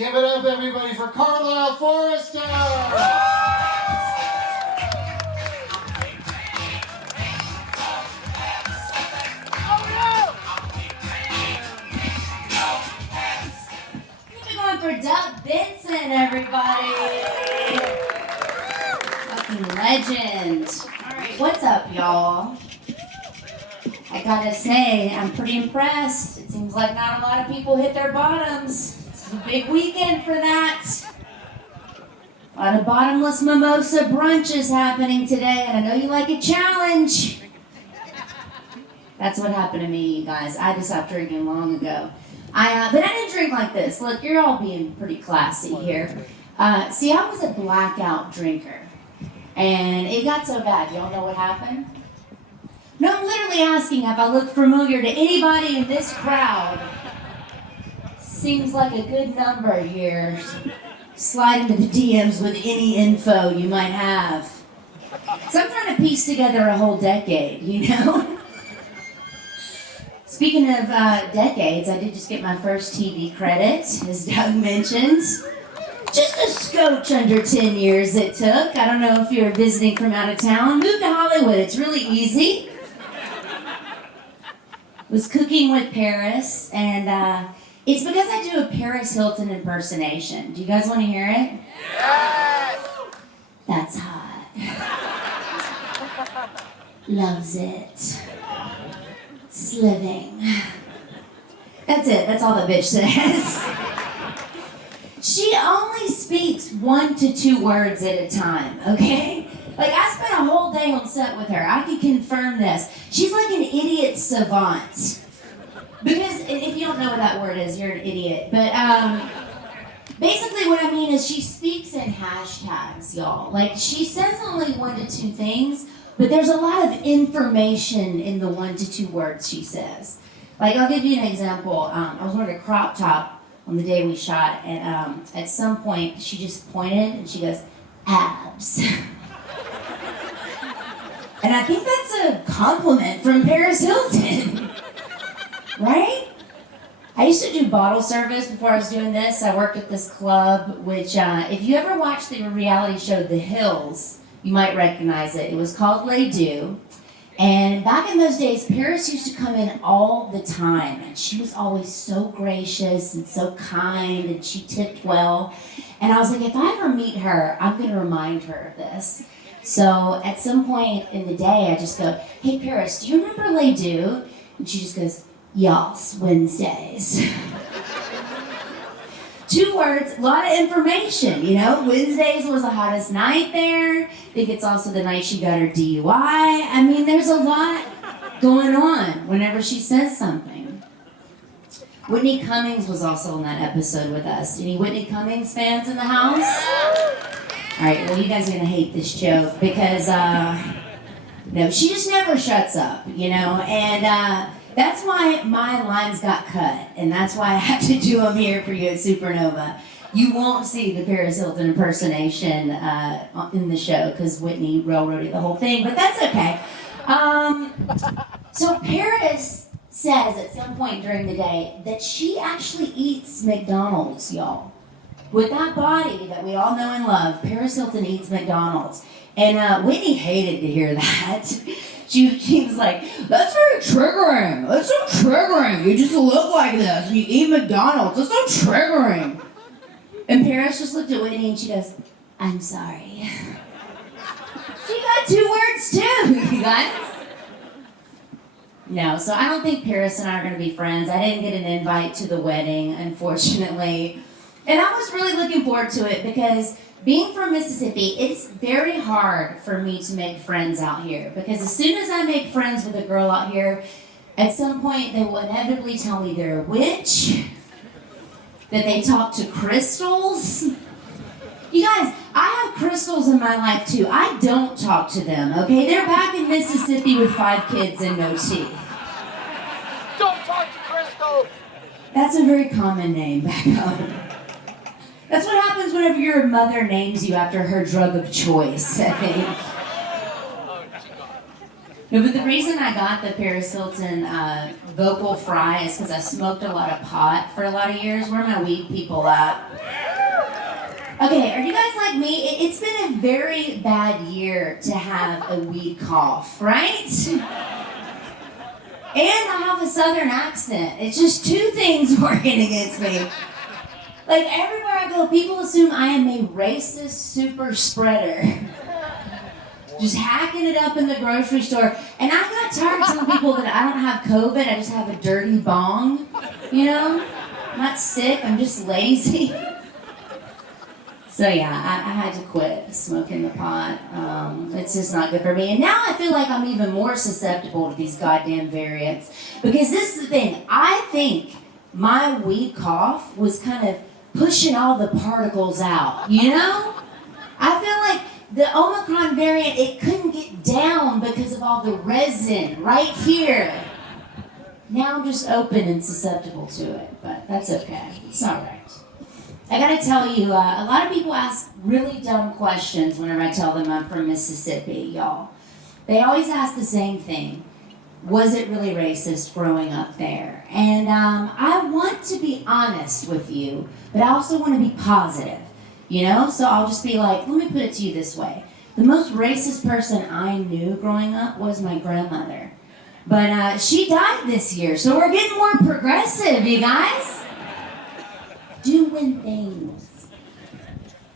Give it up, everybody, for Carlisle Forrester! For Doug Benson, everybody. Fucking legend. All right, what's up, y'all? I gotta say, I'm pretty impressed. It seems like not a lot of people hit their bottoms. It's a big weekend for that. A lot of bottomless mimosa brunches happening today, and I know you like a challenge. That's what happened to me, you guys. I just stopped drinking long ago. But I didn't drink like this. Look, you're all being pretty classy here. See, I was a blackout drinker. And it got so bad. Y'all know what happened? No, I'm literally asking if I look familiar to anybody in this crowd. Seems like a good number here. Slide into the DMs with any info you might have. So I'm trying to piece together a whole decade, you know? Speaking of decades, I did just get my first TV credit, as Doug mentioned. Just a scotch under 10 years it took. I don't know if you're visiting from out of town. Move to Hollywood, it's really easy. Was cooking with Paris, and it's because I do a Paris Hilton impersonation. Do you guys want to hear it? Yes! That's hot. Loves it. Sliving. That's it. That's all the bitch says. She only speaks 1 to 2 words at a time, okay? Like, I spent a whole day on set with her. I can confirm this. She's like an idiot savant. Because, if you don't know what that word is, you're an idiot. But, basically what I mean is she speaks in hashtags, y'all. Like, she says only 1 to 2 things, but there's a lot of information in the 1 to 2 words she says. Like, I'll give you an example. I was wearing a crop top on the day we shot, and at some point, she just pointed, and she goes, abs. And I think that's a compliment from Paris Hilton. Right? I used to do bottle service before I was doing this. I worked at this club, which, if you ever watched the reality show The Hills, you might recognize it. It was called Les Deux. And back in those days, Paris used to come in all the time. And she was always so gracious and so kind, and she tipped well. And I was like, if I ever meet her, I'm going to remind her of this. So at some point in the day, I just go, hey, Paris, do you remember Les Deux? And she just goes, yes, Wednesdays. 2 words, a lot of information, you know? Wednesdays was the hottest night there. I think it's also the night she got her DUI. I mean, there's a lot going on whenever she says something. Whitney Cummings was also in that episode with us. Any Whitney Cummings fans in the house? All right, well, you guys are gonna hate this joke because, no, she just never shuts up, you know? And, that's why my lines got cut, and that's why I had to do them here for you at Supernova. You won't see the Paris Hilton impersonation in the show because Whitney railroaded the whole thing, but that's okay. So Paris says at some point during the day that she actually eats McDonald's, y'all. With that body that we all know and love, Paris Hilton eats McDonald's. And Whitney hated to hear that. She was like, that's very triggering. That's so triggering. You just look like this and you eat McDonald's. That's so triggering. And Paris just looked at Whitney and she goes, I'm sorry. She got 2 words too, you guys. No, so I don't think Paris and I are going to be friends. I didn't get an invite to the wedding, unfortunately. And I was really looking forward to it because being from Mississippi, it's very hard for me to make friends out here. Because as soon as I make friends with a girl out here, at some point they will inevitably tell me they're a witch, that they talk to crystals. You guys, I have crystals in my life too. I don't talk to them, okay? They're back in Mississippi with 5 kids and no teeth. Don't talk to crystals! That's a very common name back home. That's what happens whenever your mother names you after her drug of choice, I think. No, but the reason I got the Paris Hilton vocal fry is because I smoked a lot of pot for a lot of years. Where are my weed people at? Okay, are you guys like me? It's been a very bad year to have a weed cough, right? And I have a southern accent. It's just two things working against me. Like everywhere I go, people assume I am a racist super spreader. Just hacking it up in the grocery store. And I got tired of telling people that I don't have COVID, I just have a dirty bong. You know? I'm not sick, I'm just lazy. So yeah, I had to quit smoking the pot. It's just not good for me. And now I feel like I'm even more susceptible to these goddamn variants. Because this is the thing, I think my weed cough was kind of pushing all the particles out, you know? I feel like the Omicron variant, it couldn't get down because of all the resin right here. Now I'm just open and susceptible to it, but that's okay. It's all right. I gotta tell you, a lot of people ask really dumb questions whenever I tell them I'm from Mississippi, y'all. They always ask the same thing. Was it really racist growing up there? And I want to be honest with you, but I also want to be positive, you know? So I'll just be like, let me put it to you this way. The most racist person I knew growing up was my grandmother. But she died this year, so we're getting more progressive, you guys. Doing things.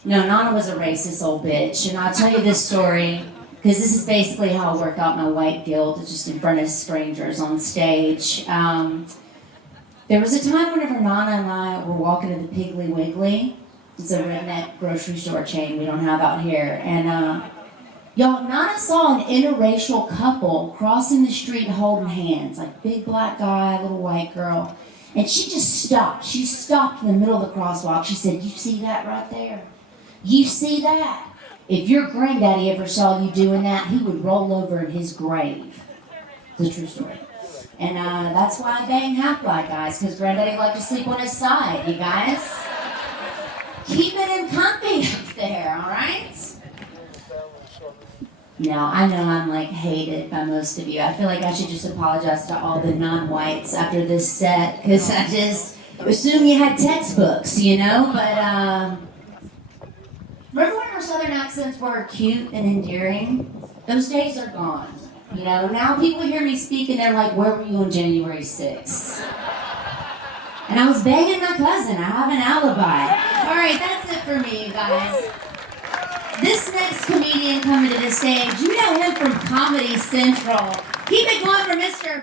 No, Nana was a racist old bitch, and I'll tell you this story, because this is basically how I work out my white guilt, just in front of strangers on stage. There was a time whenever Nana and I were walking to the Piggly Wiggly. It's a redneck grocery store chain we don't have out here. And y'all, Nana saw an interracial couple crossing the street holding hands, like big black guy, little white girl. And she just stopped. She stopped in the middle of the crosswalk. She said, "You see that right there? You see that? If your granddaddy ever saw you doing that, he would roll over in his grave." It's a true story. And that's why I bang half black guys, because granddaddy liked to sleep on his side, you guys. Keep it in comfy up there, all right? Now, I know I'm like hated by most of you. I feel like I should just apologize to all the non-whites after this set, because I just assume you had textbooks, you know? But remember when our southern accents were cute and endearing? Those days are gone. You know, now people hear me speak and they're like, "Where were you on January 6th?" And I was begging my cousin. I have an alibi. All right, that's it for me, you guys. This next comedian coming to the stage, you know him from Comedy Central. Keep it going for Mr.